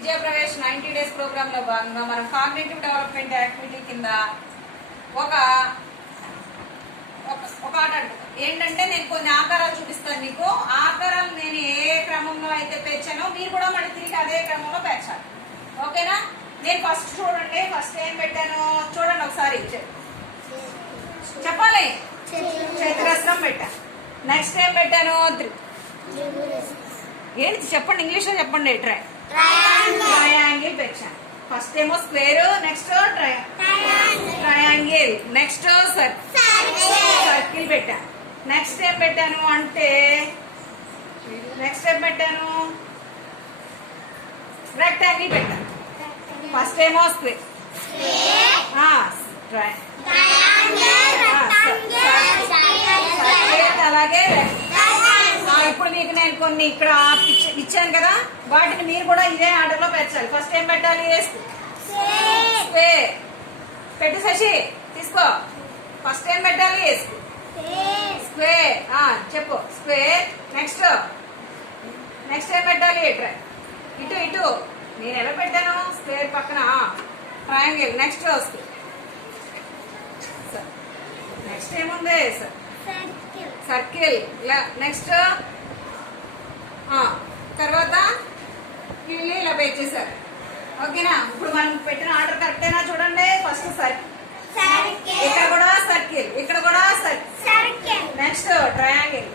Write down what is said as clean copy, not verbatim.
విద్యాప్రవేశ్ 90 days programme లో భాగంగా మనం కాగ్నిటివ్ డెవలప్మెంట్ యాక్టివిటీ కింద ఒక ఆట ఏంటంటే నేను కొన్ని ఆకారాలు చూపిస్తాను మీకు. ఆకారాలు నేను ఏ క్రమంలో అయితే పేర్చానో మీరు కూడా మళ్ళీ తిరిగి అదే క్రమంలో పేర్చాలి. ఓకేనా? నేను ఫస్ట్ చూడండి, ఫస్ట్ ఏం పెట్టాను చూడండి ఒకసారి చెప్పాలి. చతురస్రం పెట్టాను. నెక్స్ట్ ఏం పెట్టాను? ఏంటి చెప్పండి, ఇంగ్లీష్ లో చెప్పండి. ట్రయాంగిల్ పెట్టాను. ఫస్ట్ ఏమో square, next triangle, next circle పెట్టాను. నెక్స్ట్ ఏం పెట్టాను అంటే రెక్టాంగిల్ పెట్టాను. ఫస్ట్ ఏమో స్క్వేర్, అలాగే ఇప్పుడు మీకు నేను కొన్ని ఇక్కడ ఇచ్చాను కదా, వాటిని మీరు కూడా ఇదే ఆర్డర్ లో పెట్టాలి. ఫస్ట్ ఏం పెట్టాలి? స్క్వేర్ పెట్టు శశి, తీసుకో. ఫస్ట్ ఏం పెట్టాలి? స్క్వేర్. చెప్పు. స్క్వేర్. నెక్స్ట్ ఏం పెట్టాలి? ఇటు నేను ఎలా పెట్టాను? స్క్వేర్ పక్కన ట్రయాంగిల్. నెక్స్ట్ నెక్స్ట్ ఏముంది? సర్కిల్. నెక్స్ట్ తర్వాత ఇలా పెట్టేశారు. ఓకేనా? ఇప్పుడు మనం పెట్టిన ఆర్డర్ కరెక్టేనా? చూడండి. ఫస్ట్ సర్కిల్, ఇక్కడ కూడా సర్కిల్, ఇక్కడ కూడా సర్కిల్, నెక్స్ట్ ట్రయాంగిల్,